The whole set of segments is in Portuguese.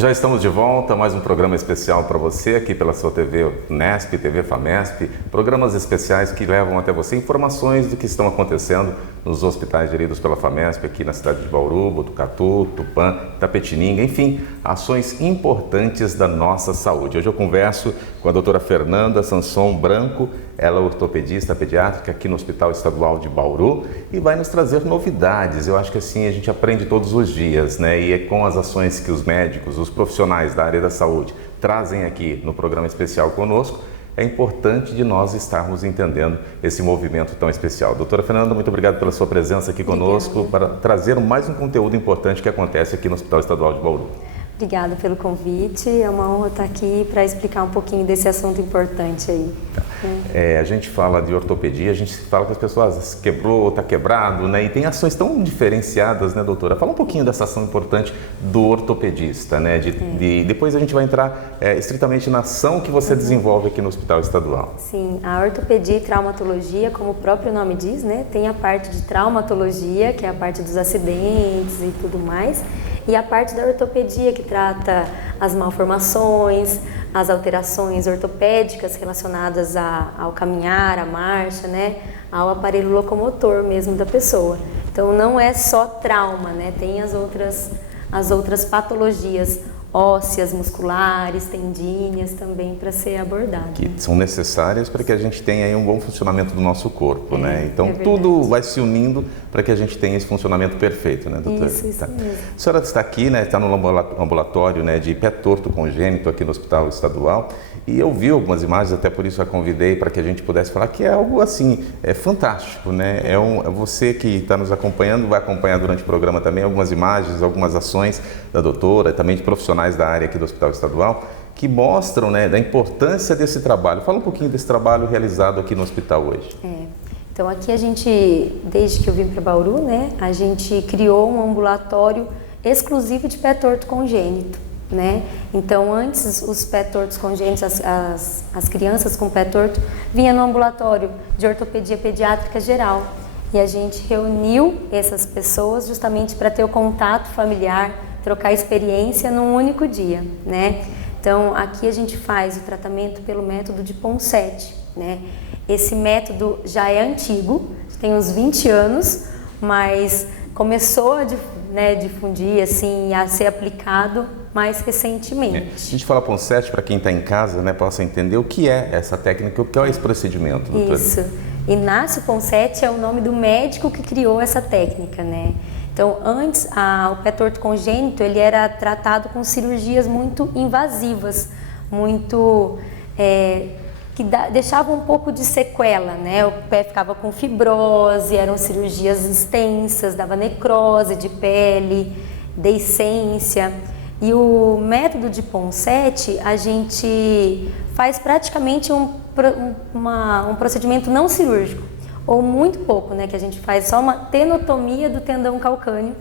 já estamos de volta, mais um programa especial para você aqui pela sua TV Unesp, TV FAMESP, programas especiais que levam até você informações do que estão acontecendo nos hospitais geridos pela FAMESP aqui na cidade de Bauru, Botucatu, Tupã, Itapetininga, enfim, ações importantes da nossa saúde. Hoje eu converso com a doutora Fernanda Sanson Branco, ela é ortopedista pediátrica aqui no Hospital Estadual de Bauru e vai nos trazer novidades. Eu acho que assim a gente aprende todos os dias, né? E é com as ações que os médicos, os profissionais da área da saúde trazem aqui no programa especial conosco, é importante de nós estarmos entendendo esse movimento tão especial. Doutora Fernanda, muito obrigado pela sua presença aqui conosco para trazer mais um conteúdo importante que acontece aqui no Hospital Estadual de Bauru. Obrigada pelo convite, é uma honra estar aqui para explicar um pouquinho desse assunto importante aí. A gente fala de ortopedia, a gente fala que as pessoas quebrou, está quebrado, né? E tem ações tão diferenciadas, né, doutora? Fala um pouquinho dessa ação importante do ortopedista, né? Depois a gente vai entrar estritamente na ação que você desenvolve aqui no Hospital Estadual. Sim, a ortopedia e traumatologia, como o próprio nome diz, né? Tem a parte de traumatologia, que é a parte dos acidentes e tudo mais, e a parte da ortopedia, que trata as malformações, as alterações ortopédicas relacionadas ao caminhar, à marcha, né, ao aparelho locomotor mesmo da pessoa. Então não é só trauma, né, tem as outras patologias ósseas, musculares, tendíneas também para ser abordado. Que são necessárias para que a gente tenha aí um bom funcionamento do nosso corpo, né? Então tudo vai se unindo para que a gente tenha esse funcionamento perfeito, né, doutora? Isso mesmo. A senhora está aqui, né, está no ambulatório, né, de pé torto congênito aqui no Hospital Estadual e eu vi algumas imagens, até por isso a convidei para que a gente pudesse falar que é algo assim, fantástico, né? Você que está nos acompanhando, vai acompanhar durante o programa também algumas imagens, algumas ações da doutora, também de profissionais da área aqui do Hospital Estadual, que mostram, né, da importância desse trabalho. Fala um pouquinho desse trabalho realizado aqui no hospital hoje. Então aqui a gente, desde que eu vim para Bauru, né, a gente criou um ambulatório exclusivo de pé torto congênito, né? Então antes os pé tortos congênitos, as crianças com pé torto, vinham no ambulatório de ortopedia pediátrica geral. E a gente reuniu essas pessoas justamente para ter o contato familiar, trocar experiência num único dia, né? Então aqui a gente faz o tratamento pelo método de Ponseti, né? Esse método já é antigo, tem uns 20 anos, mas começou a difundir assim, a ser aplicado mais recentemente. A gente fala Ponseti para quem está em casa, né, possa entender o que é essa técnica, o que é esse procedimento, doutora? Isso. Inácio Ponseti é o nome do médico que criou essa técnica, né? Então, antes, o pé torto congênito, ele era tratado com cirurgias muito invasivas, muito que deixavam um pouco de sequela, né? O pé ficava com fibrose, eram cirurgias extensas, dava necrose de pele, deiscência. E o método de Ponseti, a gente faz praticamente um procedimento não cirúrgico, ou muito pouco, né? Que a gente faz só uma tenotomia do tendão calcâneo,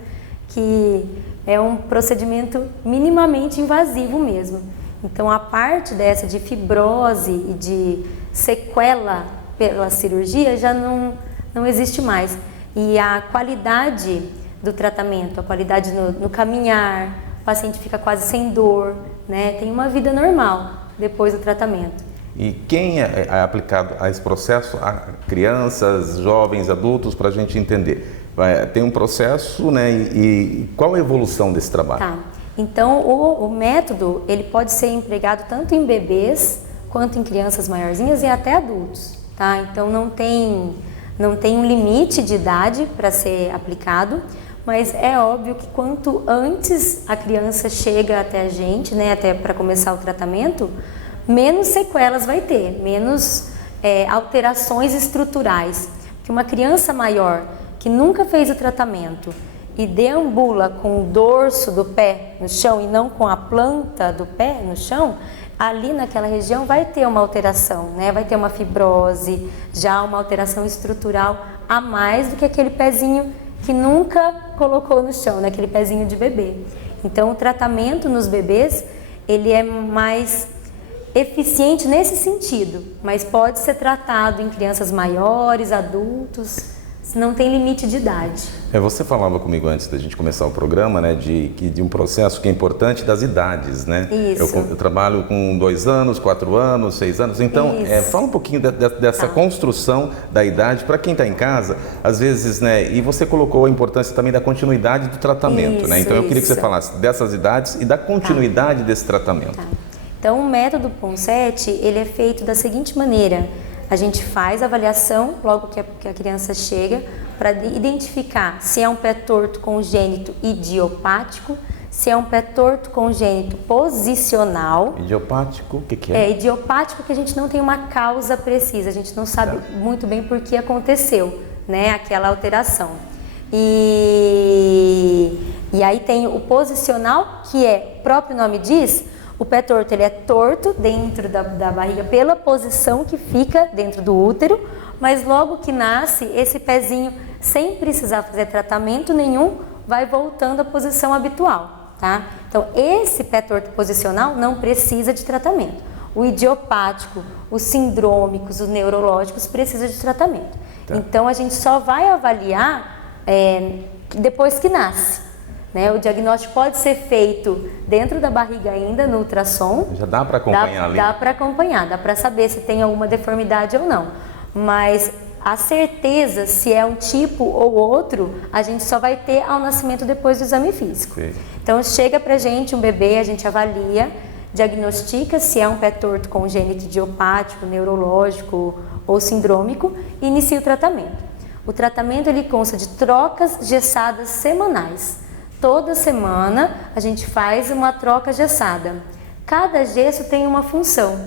que é um procedimento minimamente invasivo mesmo. Então, a parte dessa de fibrose e de sequela pela cirurgia já não existe mais. E a qualidade do tratamento, a qualidade no caminhar, o paciente fica quase sem dor, né? Tem uma vida normal depois do tratamento. E quem é aplicado a esse processo? A crianças, jovens, adultos, para a gente entender. Tem um processo, né? E qual a evolução desse trabalho? Tá. Então, o método, ele pode ser empregado tanto em bebês, quanto em crianças maiorzinhas e até adultos, tá? Então, não tem um limite de idade para ser aplicado, mas é óbvio que quanto antes a criança chega até a gente, né, até para começar o tratamento, menos sequelas vai ter, menos alterações estruturais. Porque uma criança maior que nunca fez o tratamento e deambula com o dorso do pé no chão e não com a planta do pé no chão, ali naquela região vai ter uma alteração, né? Vai ter uma fibrose, já uma alteração estrutural a mais do que aquele pezinho que nunca colocou no chão, né? Aquele pezinho de bebê. Então o tratamento nos bebês, ele é mais eficiente nesse sentido, mas pode ser tratado em crianças maiores, adultos, não tem limite de idade. Você falava comigo antes da gente começar o programa, né, de um processo que é importante das idades, né? Isso. Eu trabalho com 2 anos, 4 anos, 6 anos, então fala um pouquinho dessa construção da idade para quem está em casa, às vezes, né? E você colocou a importância também da continuidade do tratamento, né? Então eu queria que você falasse dessas idades e da continuidade desse tratamento. Então o método Ponseti, ele é feito da seguinte maneira: a gente faz a avaliação logo que a criança chega para identificar se é um pé torto congênito idiopático, se é um pé torto congênito posicional. Idiopático, o que é? É idiopático que a gente não tem uma causa precisa, a gente não sabe muito bem por que aconteceu, né, aquela alteração. E aí tem o posicional, que o próprio nome diz, o pé torto ele é torto dentro da barriga pela posição que fica dentro do útero, mas logo que nasce, esse pezinho, sem precisar fazer tratamento nenhum, vai voltando à posição habitual, tá? Então, esse pé torto posicional não precisa de tratamento. O idiopático, os sindrômicos, os neurológicos precisam de tratamento. Tá. Então, a gente só vai avaliar depois que nasce. Né? O diagnóstico pode ser feito dentro da barriga ainda, no ultrassom. Já dá para acompanhar ali? Dá para acompanhar, dá para saber se tem alguma deformidade ou não. Mas a certeza se é um tipo ou outro, a gente só vai ter ao nascimento depois do exame físico. Sim. Então chega pra gente um bebê, a gente avalia, diagnostica se é um pé torto congênito idiopático, neurológico ou sindrômico e inicia o tratamento. O tratamento ele consta de trocas gessadas semanais. Toda semana a gente faz uma troca gessada. Cada gesso tem uma função.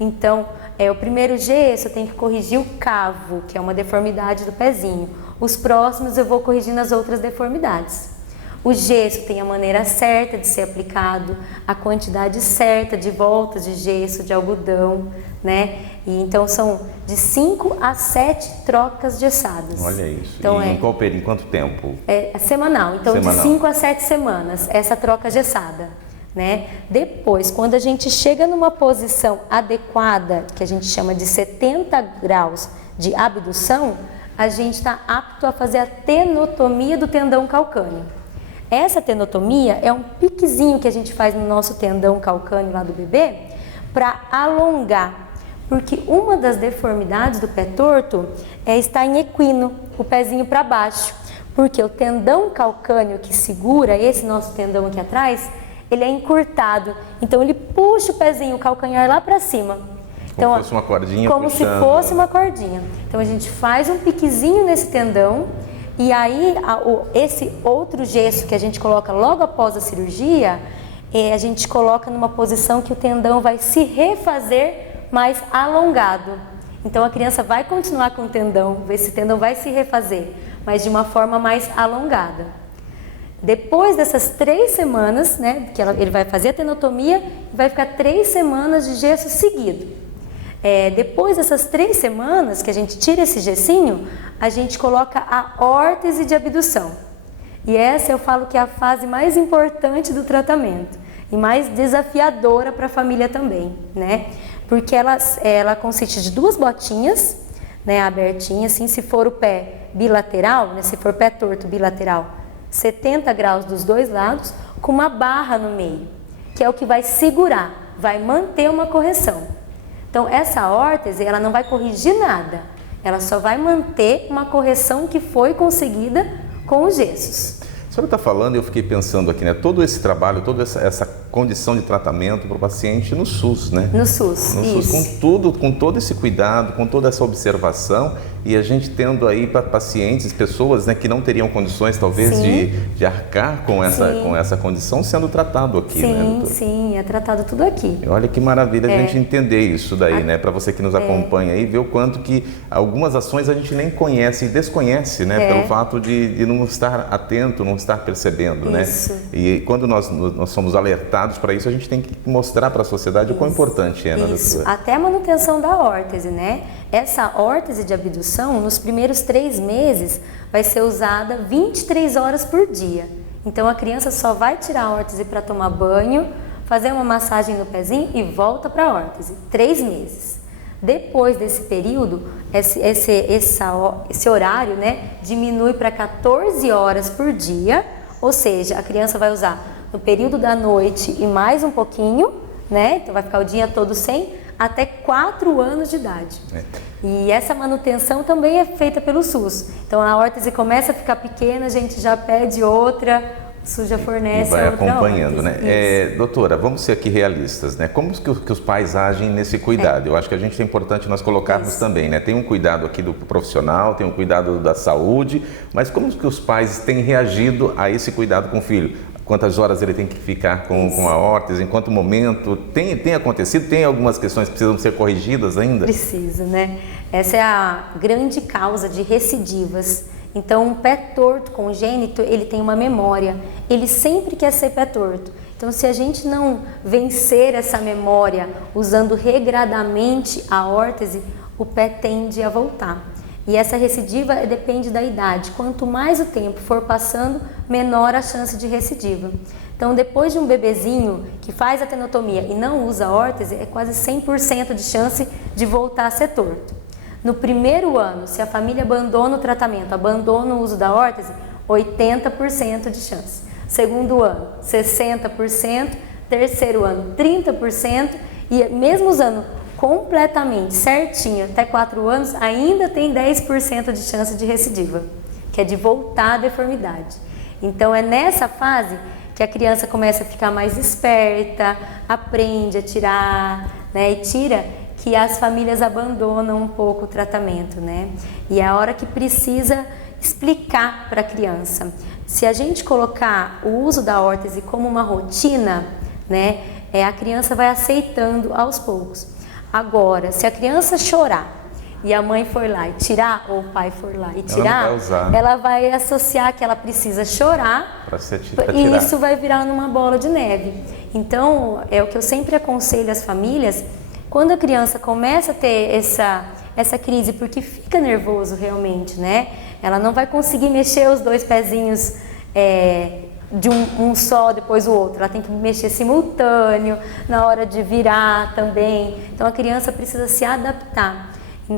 Então, o primeiro gesso eu tenho que corrigir o cavo, que é uma deformidade do pezinho. Os próximos eu vou corrigindo as outras deformidades. O gesso tem a maneira certa de ser aplicado, a quantidade certa de voltas de gesso, de algodão, né? E então são de 5 a 7 trocas gessadas. Olha isso. Então, em qual período? Em quanto tempo? É semanal. Então, semanal. De 5 a 7 semanas, essa troca gessada. Né? Depois, quando a gente chega numa posição adequada, que a gente chama de 70 graus de abdução, a gente está apto a fazer a tenotomia do tendão calcâneo. Essa tenotomia é um piquezinho que a gente faz no nosso tendão calcâneo lá do bebê para alongar, porque uma das deformidades do pé torto é estar em equino, o pezinho para baixo, porque o tendão calcâneo que segura esse nosso tendão aqui atrás, ele é encurtado, então ele puxa o pezinho, o calcanhar lá para cima. Então, como se fosse uma cordinha como puxando. Se fosse uma cordinha. Então a gente faz um piquezinho nesse tendão e aí esse outro gesso que a gente coloca logo após a cirurgia, a gente coloca numa posição que o tendão vai se refazer mais alongado. Então a criança vai continuar com o tendão, esse tendão vai se refazer, mas de uma forma mais alongada. Depois dessas 3 semanas, né, que ele vai fazer a tenotomia, vai ficar 3 semanas de gesso seguido. Depois dessas 3 semanas que a gente tira esse gessinho, a gente coloca a órtese de abdução. E essa eu falo que é a fase mais importante do tratamento e mais desafiadora para a família também, né? Porque ela consiste de 2 botinhas, né, abertinhas, assim, se for o pé bilateral, né, se for pé torto bilateral, 70 graus dos 2 lados, com uma barra no meio, que é o que vai segurar, vai manter uma correção. Então, essa órtese, ela não vai corrigir nada, ela só vai manter uma correção que foi conseguida com os gessos. A senhora está falando e eu fiquei pensando aqui, né? Todo esse trabalho, toda essa condição de tratamento para o paciente no SUS, né? No SUS, no SUS, com todo esse cuidado, com toda essa observação e a gente tendo aí para pacientes, pessoas, né, que não teriam condições talvez de arcar com essa condição sendo tratado aqui, né, doutora? Sim, é tratado tudo aqui. Olha que maravilha a gente entender isso daí, né? Para você que nos acompanha aí, ver o quanto que algumas ações a gente nem conhece e desconhece, né? Pelo fato de não estar atento, não estar percebendo, isso. Né? E quando nós somos alertados para isso, a gente tem que mostrar para a sociedade o quão importante é, né, doutora? Até a manutenção da órtese, né? Essa órtese de abdução, nos primeiros 3 meses, vai ser usada 23 horas por dia. Então a criança só vai tirar a órtese para tomar banho, fazer uma massagem no pezinho e volta para a órtese. 3 meses. Depois desse período, esse horário, né, diminui para 14 horas por dia, ou seja, a criança vai usar no período da noite e mais um pouquinho, né, então vai ficar o dia todo sem, até 4 anos de idade. E essa manutenção também é feita pelo SUS. Então a órtese começa a ficar pequena, a gente já pede outra, o SUS já fornece outra. E vai outra acompanhando, órtese. né? Doutora, vamos ser aqui realistas, né? Como que os pais agem nesse cuidado? Eu acho que a gente é importante nós colocarmos também, né? Tem um cuidado aqui do profissional, tem um cuidado da saúde, mas como que os pais têm reagido a esse cuidado com o filho? Quantas horas ele tem que ficar com a órtese, em quanto momento? Tem acontecido? Tem algumas questões que precisam ser corrigidas ainda? Precisa, né? Essa é a grande causa de recidivas. Então, um pé torto congênito, ele tem uma memória. Ele sempre quer ser pé torto. Então, se a gente não vencer essa memória usando regradamente a órtese, o pé tende a voltar. E essa recidiva depende da idade. Quanto mais o tempo for passando, menor a chance de recidiva. Então, depois de um bebezinho que faz a tenotomia e não usa a órtese, é quase 100% de chance de voltar a ser torto. No primeiro ano, se a família abandona o tratamento, abandona o uso da órtese, 80% de chance. Segundo ano, 60%. Terceiro ano, 30%. E mesmo usando completamente certinho até 4 anos, ainda tem 10% de chance de recidiva, que é de voltar à deformidade. Então é nessa fase que a criança começa a ficar mais esperta, aprende a tirar, né, e tira, que as famílias abandonam um pouco o tratamento, né? E é a hora que precisa explicar para a criança. Se a gente colocar o uso da órtese como uma rotina, né, a criança vai aceitando aos poucos. Agora, se a criança chorar e a mãe for lá e tirar, ou o pai for lá e tirar, ela vai associar que ela precisa chorar e isso vai virar numa bola de neve. Então, é o que eu sempre aconselho às famílias, quando a criança começa a ter essa crise, porque fica nervoso realmente, né? Ela não vai conseguir mexer os 2 pezinhos de um só, depois o outro. Ela tem que mexer simultâneo, na hora de virar também. Então a criança precisa se adaptar.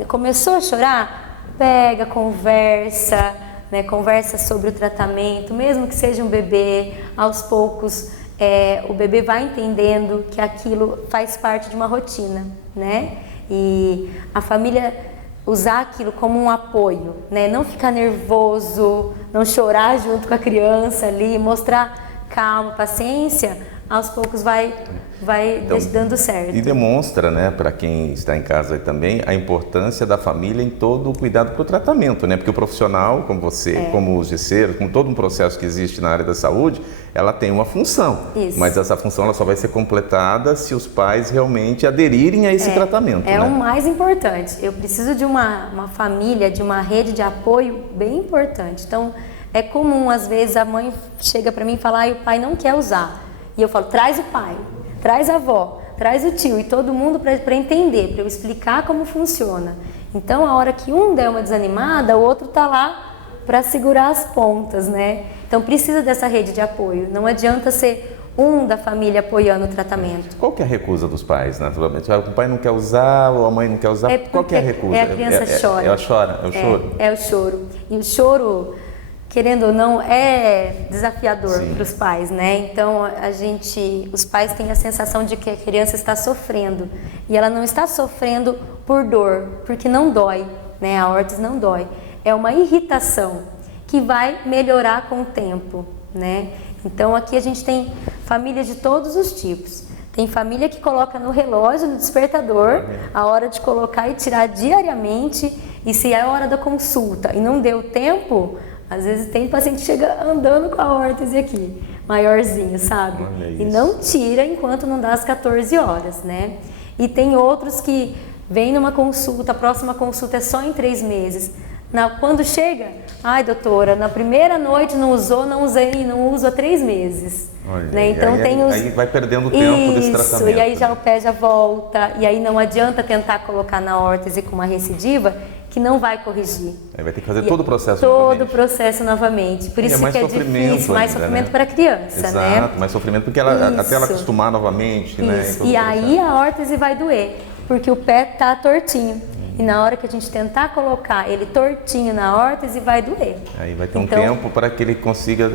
Começou a chorar? Pega, conversa, né? Conversa sobre o tratamento, mesmo que seja um bebê, aos poucos o bebê vai entendendo que aquilo faz parte de uma rotina, né? E a família usar aquilo como um apoio, né? Não ficar nervoso, não chorar junto com a criança ali, mostrar calma, paciência, aos poucos vai então, dando certo. E demonstra, né, para quem está em casa aí também, a importância da família em todo o cuidado para o tratamento, né? Porque o profissional, como você, como os gesseiros, como todo um processo que existe na área da saúde, ela tem uma função. Isso. Mas essa função ela só vai ser completada se os pais realmente aderirem a esse tratamento. É, né? O mais importante. Eu preciso de uma família, de uma rede de apoio bem importante. Então, é comum, às vezes, a mãe chega para mim e fala, o pai não quer usar. E eu falo, traz o pai, traz a avó, traz o tio e todo mundo para entender, para eu explicar como funciona. Então, a hora que um der uma desanimada, o outro está lá para segurar as pontas, né? Então, precisa dessa rede de apoio. Não adianta ser um da família apoiando o tratamento. Qual que é a recusa dos pais, naturalmente? O pai não quer usar, ou a mãe não quer usar? Qual que é a recusa? A criança chora. Ela chora? É o choro? É o choro. E o choro, querendo ou não, é desafiador para os pais, né? Então, os pais têm a sensação de que a criança está sofrendo. E ela não está sofrendo por dor, porque não dói, né? A órtese não dói. É uma irritação que vai melhorar com o tempo, né? Então, aqui a gente tem famílias de todos os tipos. Tem família que coloca no relógio, no despertador, a hora de colocar e tirar diariamente. E se é a hora da consulta e não deu tempo, às vezes tem paciente que chega andando com a órtese aqui, maiorzinho, sabe? E não tira enquanto não dá as 14 horas, né? E tem outros que vêm numa consulta, a próxima consulta é só em 3 meses. Quando chega, doutora, na primeira noite não usou, não uso há 3 meses. Né? Então aí vai perdendo o tempo desse tratamento. Isso, e aí já o pé já volta, e aí não adianta tentar colocar na órtese com uma recidiva, que não vai corrigir. Aí vai ter que fazer todo o processo novamente. Todo o processo novamente. Por isso que é difícil, mais sofrimento, né? Para a criança, Exato, né? mais sofrimento, porque até ela acostumar novamente, né? E aí a órtese vai doer. porque o pé tá tortinho. E na hora que a gente tentar colocar ele tortinho na órtese, vai doer. Aí vai ter um tempo para que ele consiga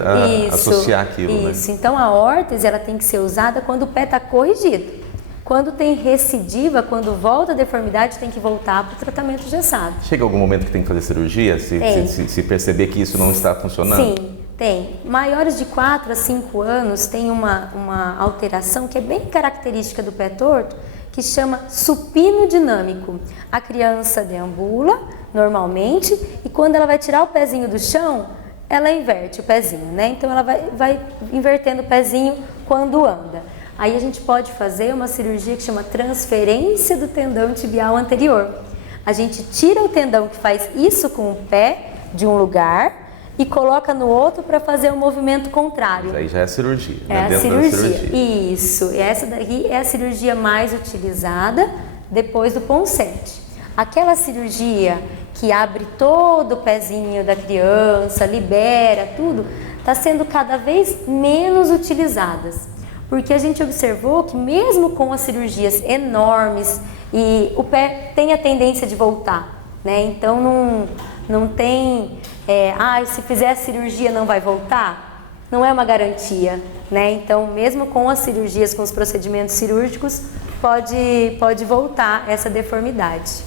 associar aquilo, Isso, né? Então a órtese ela tem que ser usada quando o pé está corrigido. Quando tem recidiva, quando volta a deformidade, tem que voltar para o tratamento engessado. Chega algum momento que tem que fazer cirurgia, se perceber que isso não está funcionando? Sim, tem. Maiores de 4 a 5 anos tem uma alteração que é bem característica do pé torto, que chama supino dinâmico. A criança deambula normalmente e quando ela vai tirar o pezinho do chão, ela inverte o pezinho, né? Então ela vai invertendo o pezinho quando anda. Aí a gente pode fazer uma cirurgia que chama transferência do tendão tibial anterior. A gente tira o tendão que faz isso com o pé de um lugar e coloca no outro para fazer o movimento contrário. Isso aí já é cirurgia. É a cirurgia. Isso. E essa daqui é a cirurgia mais utilizada depois do Ponsete. Aquela cirurgia que abre todo o pezinho da criança, libera tudo, está sendo cada vez menos utilizadas. Porque a gente observou que mesmo com as cirurgias enormes, e o pé tem a tendência de voltar, né? Então não tem, se fizer a cirurgia não vai voltar, não é uma garantia, né? Então mesmo com as cirurgias, com os procedimentos cirúrgicos, pode voltar essa deformidade.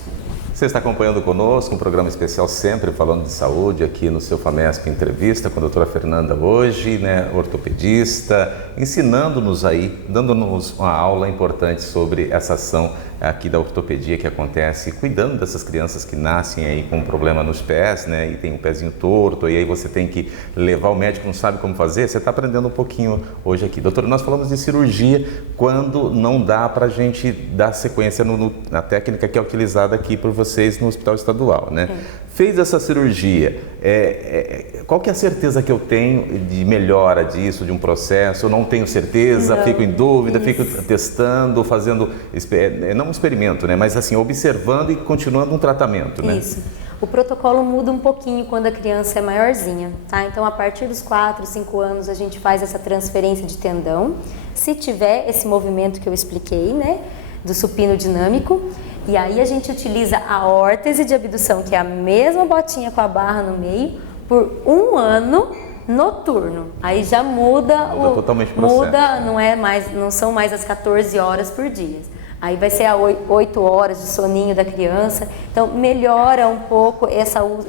Você está acompanhando conosco um programa especial sempre falando de saúde aqui no seu FAMESP Entrevista com a doutora Fernanda hoje, né, ortopedista, ensinando-nos aí, dando-nos uma aula importante sobre essa ação aqui da ortopedia que acontece, cuidando dessas crianças que nascem aí com um problema nos pés, né, e tem um pezinho torto, e aí você tem que levar o médico, não sabe como fazer, você está aprendendo um pouquinho hoje aqui. Doutora, nós falamos de cirurgia quando não dá para a gente dar sequência na técnica que é utilizada aqui por vocês no Hospital Estadual, né? Fez essa cirurgia, qual que é a certeza que eu tenho de melhora disso, de um processo? Eu não tenho certeza, fico em dúvida, fico testando, fazendo, não um experimento, né? Mas assim, observando e continuando um tratamento, né? Isso. O protocolo muda um pouquinho quando a criança é maiorzinha, tá? Então, a partir dos 4, 5 anos, a gente faz essa transferência de tendão. Se tiver esse movimento que eu expliquei, né? Do supino dinâmico. E aí a gente utiliza a órtese de abdução, que é a mesma botinha com a barra no meio, por 1 ano noturno. Aí já muda totalmente o processo. Muda, não são mais as 14 horas por dia. Aí vai ser a 8 horas de soninho da criança. Então melhora um pouco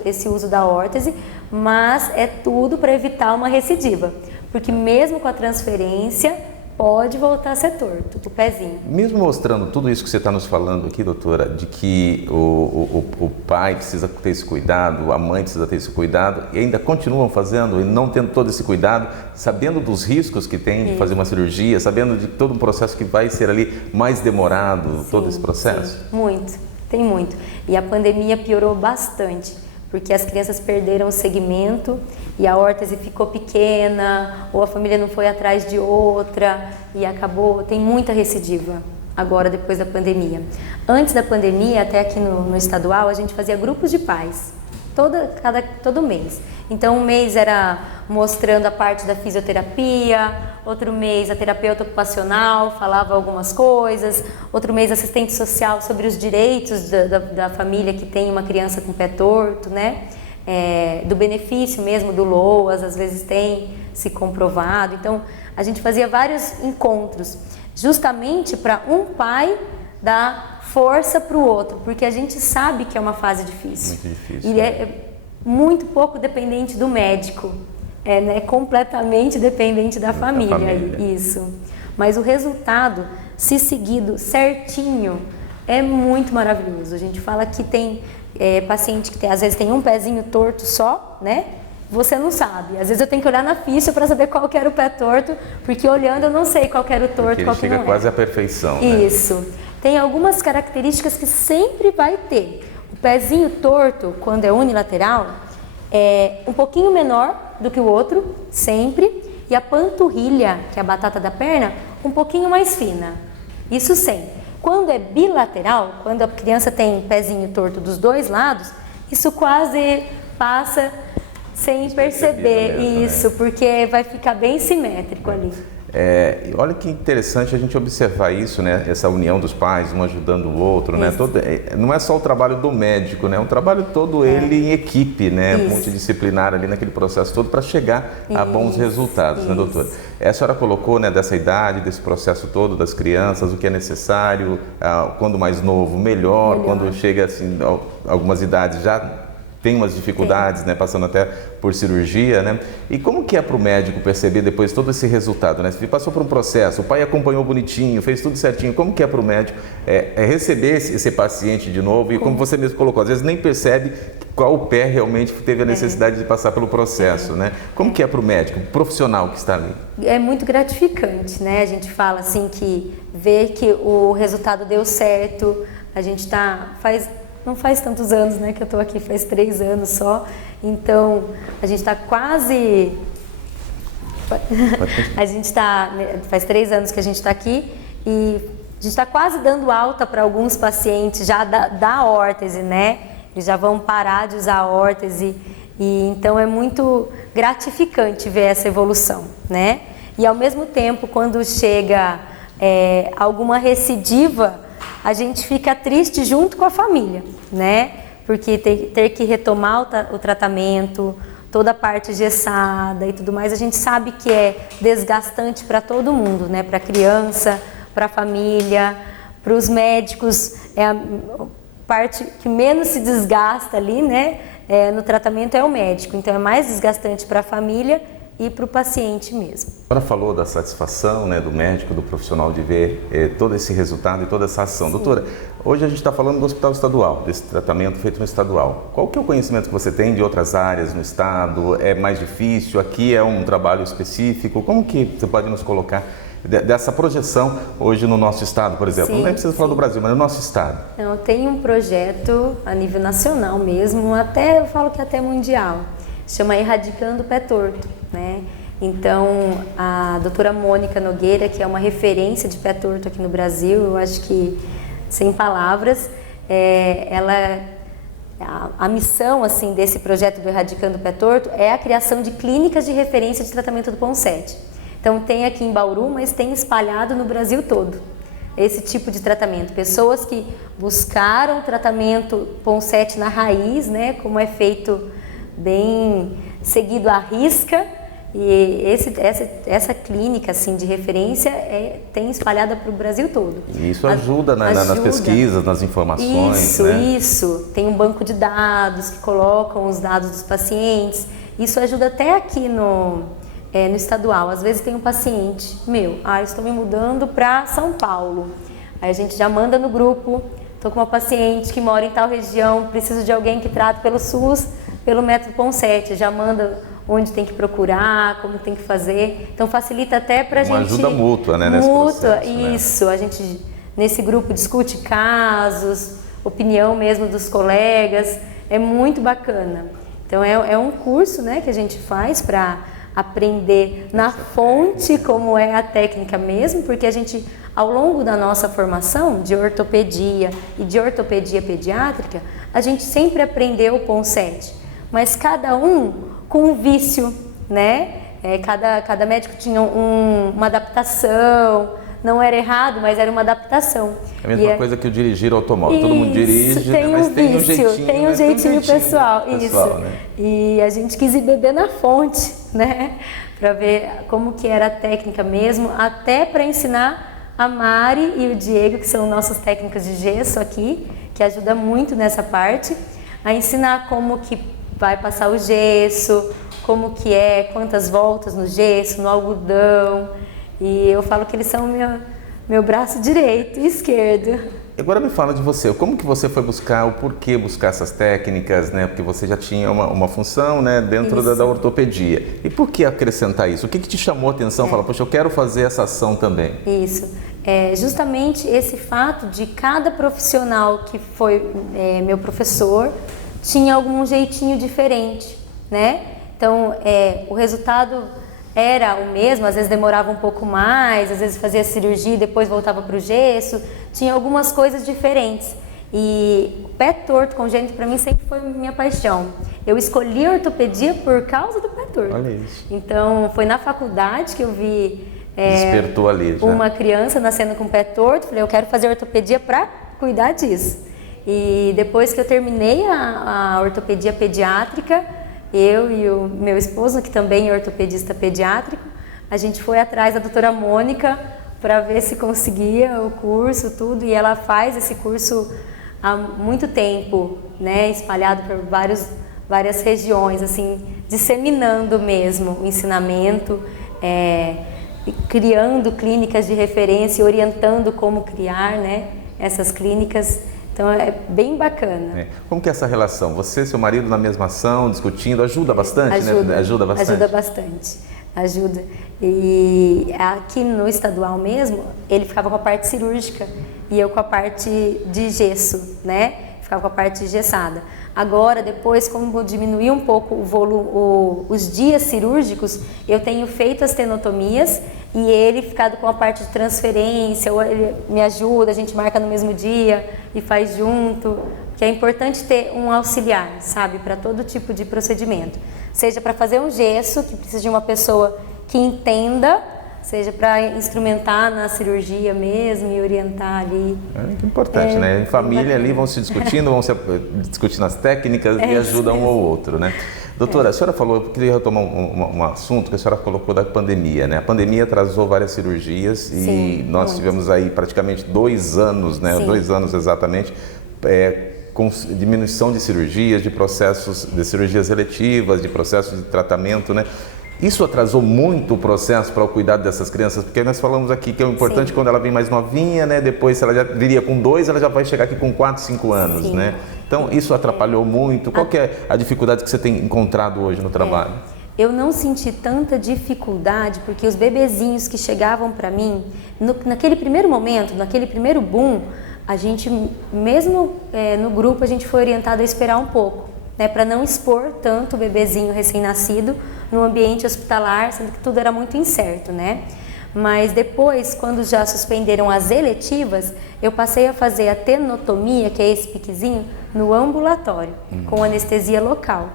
esse uso da órtese, mas é tudo para evitar uma recidiva. Porque mesmo com a transferência, pode voltar a ser torto, o pezinho. Mesmo mostrando tudo isso que você está nos falando aqui, doutora, de que o pai precisa ter esse cuidado, a mãe precisa ter esse cuidado, e ainda continuam fazendo e não tendo todo esse cuidado, sabendo dos riscos que tem de fazer uma cirurgia, sabendo de todo um processo que vai ser ali mais demorado, todo esse processo? Sim, muito, tem muito. E a pandemia piorou bastante, porque as crianças perderam o segmento e a órtese ficou pequena, ou a família não foi atrás de outra e acabou, tem muita recidiva agora depois da pandemia. Antes da pandemia, até aqui no estadual, a gente fazia grupos de pais, todo mês. Então um mês era mostrando a parte da fisioterapia, outro mês a terapeuta ocupacional falava algumas coisas, outro mês assistente social sobre os direitos da família que tem uma criança com pé torto, né? Do benefício mesmo do LOAS, às vezes tem se comprovado. Então a gente fazia vários encontros justamente para um pai dar força para o outro, porque a gente sabe que é uma fase difícil. Muito difícil. E é muito pouco dependente do médico, né, completamente dependente da família. Isso. Mas o resultado, se seguido certinho, é muito maravilhoso. A gente fala que tem paciente que às vezes tem um pezinho torto só, né? Você não sabe. Às vezes eu tenho que olhar na ficha para saber qual que era o pé torto, porque olhando eu não sei qual que era o torto, qual que não é. Chega quase à perfeição. Isso. Né? Tem algumas características que sempre vai ter. O pezinho torto, quando é unilateral, é um pouquinho menor do que o outro, sempre. E a panturrilha, que é a batata da perna, um pouquinho mais fina. Isso sempre. Quando é bilateral, quando a criança tem pezinho torto dos dois lados, isso quase passa sem perceber. Mesmo, isso, né? Porque vai ficar bem simétrico ali. Olha que interessante a gente observar isso, né? Essa união dos pais, um ajudando o outro, né? Não é só o trabalho do médico, né? É um trabalho todo ele em equipe, né? Multidisciplinar ali naquele processo todo para chegar a bons resultados, né, doutora? A senhora colocou, né, dessa idade, desse processo todo das crianças, o que é necessário, quando mais novo, melhor. Quando chega assim, algumas idades já tem umas dificuldades, né, passando até por cirurgia, né? E como que é para o médico perceber depois todo esse resultado, né? Se passou por um processo, o pai acompanhou bonitinho, fez tudo certinho, como que é para o médico receber esse paciente de novo? E como você mesmo colocou, às vezes nem percebe qual pé realmente teve a necessidade de passar pelo processo, né? Como que é para o médico, profissional que está ali? É muito gratificante, né? A gente fala assim que ver que o resultado deu certo, a gente não faz tantos anos, né, que eu estou aqui, faz 3 anos só, então a gente está quase, faz 3 anos que a gente está aqui e a gente está quase dando alta para alguns pacientes já da órtese, né, eles já vão parar de usar a órtese e então é muito gratificante ver essa evolução, né, e ao mesmo tempo quando chega alguma recidiva, a gente fica triste junto com a família, né? Porque ter que retomar o tratamento, toda a parte engessada e tudo mais, a gente sabe que é desgastante para todo mundo, né? Para a criança, para a família, para os médicos, é a parte que menos se desgasta ali, né? No tratamento é o médico, então é mais desgastante para a família e para o paciente mesmo. A senhora falou da satisfação, né, do médico, do profissional de ver todo esse resultado e toda essa ação. Sim. Doutora, hoje a gente está falando do hospital estadual, desse tratamento feito no estadual. Qual que é o conhecimento que você tem de outras áreas no estado? É mais difícil? Aqui é um trabalho específico? Como que você pode nos colocar dessa projeção hoje no nosso estado, por exemplo? Não é preciso falar do Brasil, mas no nosso estado. Eu tenho um projeto a nível nacional mesmo, eu falo que até mundial. Chama Erradicando o Pé Torto, né? Então, a doutora Mônica Nogueira, que é uma referência de pé torto aqui no Brasil, eu acho que, sem palavras, a missão assim, desse projeto do Erradicando o Pé Torto é a criação de clínicas de referência de tratamento do PONSET. Então, tem aqui em Bauru, mas tem espalhado no Brasil todo esse tipo de tratamento. Pessoas que buscaram tratamento PONSET na raiz, né? Como é feito bem seguido à risca, e essa clínica assim, de referência tem espalhada para o Brasil todo. E isso ajuda nas pesquisas, nas informações. Isso. Tem um banco de dados que colocam os dados dos pacientes. Isso ajuda até aqui no estadual. Às vezes tem um paciente, estou me mudando para São Paulo. Aí a gente já manda no grupo, estou com uma paciente que mora em tal região, preciso de alguém que trate pelo SUS, pelo método PONSET, já manda onde tem que procurar, como tem que fazer. Então facilita até para a gente... Uma ajuda mútua, né? Nesse processo, isso. Né? A gente, nesse grupo, discute casos, opinião mesmo dos colegas. É muito bacana. Então é um curso, né, que a gente faz para aprender na fonte como é a técnica mesmo, porque a gente, ao longo da nossa formação de ortopedia e de ortopedia pediátrica, a gente sempre aprendeu o PONSET. Mas cada um com um vício, né? Cada médico tinha uma adaptação, não era errado, mas era uma adaptação. É a mesma coisa que o dirigir automóvel, todo mundo dirige, tem mas tem um jeitinho, tem um jeitinho pessoal, isso. Né? E a gente quis ir beber na fonte, né? Para ver como que era a técnica mesmo, até para ensinar a Mari e o Diego, que são nossas técnicas de gesso aqui, que ajuda muito nessa parte, a ensinar como que vai passar o gesso, como que quantas voltas no gesso, no algodão. E eu falo que eles são meu braço direito e esquerdo. Agora me fala de você, como que você foi buscar, o porquê buscar essas técnicas, né? Porque você já tinha uma função, né, dentro da ortopedia. E por que acrescentar isso? O que te chamou a atenção? Fala, poxa, eu quero fazer essa ação também. Isso. Justamente esse fato de cada profissional que foi meu professor tinha algum jeitinho diferente, né? Então, o resultado era o mesmo, às vezes demorava um pouco mais, às vezes fazia cirurgia e depois voltava para o gesso, tinha algumas coisas diferentes. E o pé torto congênito para mim sempre foi minha paixão. Eu escolhi a ortopedia por causa do pé torto. Olha isso. Então, foi na faculdade que eu vi Despertou ali já. Uma criança nascendo com o pé torto, falei, eu quero fazer ortopedia para cuidar disso. E depois que eu terminei a ortopedia pediátrica, eu e o meu esposo, que também é ortopedista pediátrico, a gente foi atrás da doutora Mônica para ver se conseguia o curso, tudo, e ela faz esse curso há muito tempo, né, espalhado por várias regiões, assim, disseminando mesmo o ensinamento, criando clínicas de referência, orientando como criar, né, essas clínicas. Então é bem bacana. Como que é essa relação? Você e seu marido na mesma ação, discutindo, ajuda bastante, ajuda, né? Ajuda bastante? Ajuda bastante, ajuda. E aqui no estadual mesmo, ele ficava com a parte cirúrgica e eu com a parte de gesso, né? Ficava com a parte engessada. Agora, depois, como diminuir um pouco o volume, os dias cirúrgicos, eu tenho feito as tenotomias e ele ficado com a parte de transferência, ou ele me ajuda, a gente marca no mesmo dia e faz junto, que é importante ter um auxiliar, sabe, para todo tipo de procedimento. Seja para fazer um gesso, que precisa de uma pessoa que entenda, seja para instrumentar na cirurgia mesmo e orientar ali. É importante, né? Em família ali vão se discutindo, vão se discutindo as técnicas e ajudam um ao outro, né? Doutora, a senhora falou, eu queria retomar um assunto que a senhora colocou da pandemia, né? A pandemia atrasou várias cirurgias e nós tivemos aí praticamente 2 anos, né? 2 anos exatamente, com diminuição de cirurgias, de processos de cirurgias eletivas, de processos de tratamento, né? Isso atrasou muito o processo para o cuidado dessas crianças, porque nós falamos aqui que é importante quando ela vem mais novinha, né? Depois, se ela já viria com 2, ela já vai chegar aqui com 4, 5 anos, né? Então, isso atrapalhou muito. Qual que é a dificuldade que você tem encontrado hoje no trabalho? Eu não senti tanta dificuldade, porque os bebezinhos que chegavam para mim, naquele primeiro momento, naquele primeiro boom, a gente, mesmo no grupo, a gente foi orientado a esperar um pouco, né? Para não expor tanto o bebezinho recém-nascido no ambiente hospitalar, sendo que tudo era muito incerto, né? Mas depois, quando já suspenderam as eletivas, eu passei a fazer a tenotomia, que é esse piquezinho, no ambulatório, com anestesia local.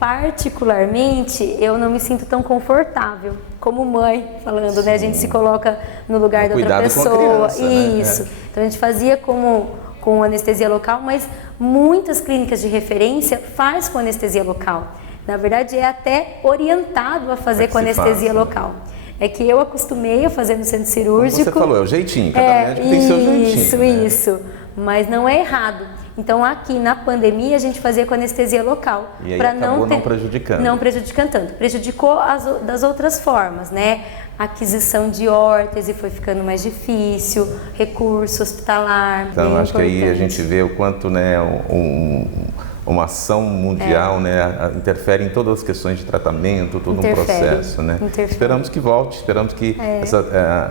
Particularmente, eu não me sinto tão confortável como mãe, falando, né? A gente se coloca no lugar da outra pessoa. Com a criança, isso. né? Então a gente fazia com anestesia local, mas muitas clínicas de referência faz com anestesia local. Na verdade, é até orientado a fazer com anestesia local. É que eu acostumei a fazer no centro cirúrgico. Como você falou, é o jeitinho, cada médico tem seu jeitinho. Isso, mas não é errado. Então, aqui na pandemia, a gente fazia com anestesia local. E aí acabou não prejudicando. Não prejudicando tanto. Prejudicou das outras formas, né? A aquisição de órtese foi ficando mais difícil, recurso hospitalar. Então, acho que aí a gente vê o quanto, né, uma ação mundial, né, interfere em todas as questões de tratamento, todo um processo, né? Esperamos que volte, esperamos que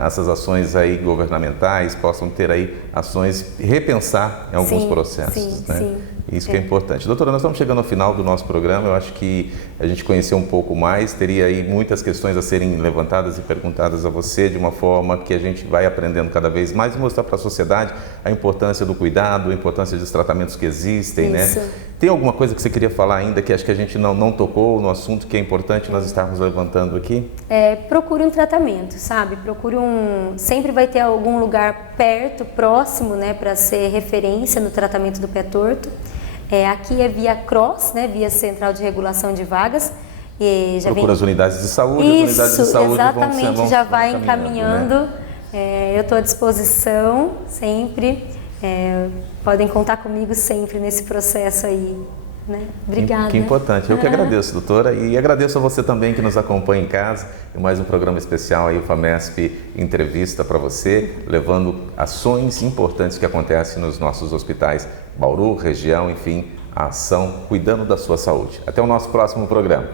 essas ações aí governamentais possam ter aí ações, repensar em alguns processos, né? Isso que é importante. Doutora, nós estamos chegando ao final do nosso programa, eu acho que a gente conheceu um pouco mais, teria aí muitas questões a serem levantadas e perguntadas a você de uma forma que a gente vai aprendendo cada vez mais e mostrar para a sociedade a importância do cuidado, a importância dos tratamentos que existem, né? Tem alguma coisa que você queria falar ainda que acho que a gente não tocou no assunto que é importante nós estarmos levantando aqui? Procure um tratamento, sabe? Sempre vai ter algum lugar perto, próximo, né, para ser referência no tratamento do pé torto. Aqui é via CROSS, né, via Central de Regulação de Vagas. Procura as unidades de saúde, Isso, as unidades de saúde exatamente, já vai encaminhando. Né? Eu estou à disposição sempre. Podem contar comigo sempre nesse processo aí, né? Obrigada. Que importante. Eu que agradeço, doutora, e agradeço a você também que nos acompanha em casa. E mais um programa especial aí, o FAMESP Entrevista para você, levando ações importantes que acontecem nos nossos hospitais Bauru, região, enfim, a ação cuidando da sua saúde. Até o nosso próximo programa.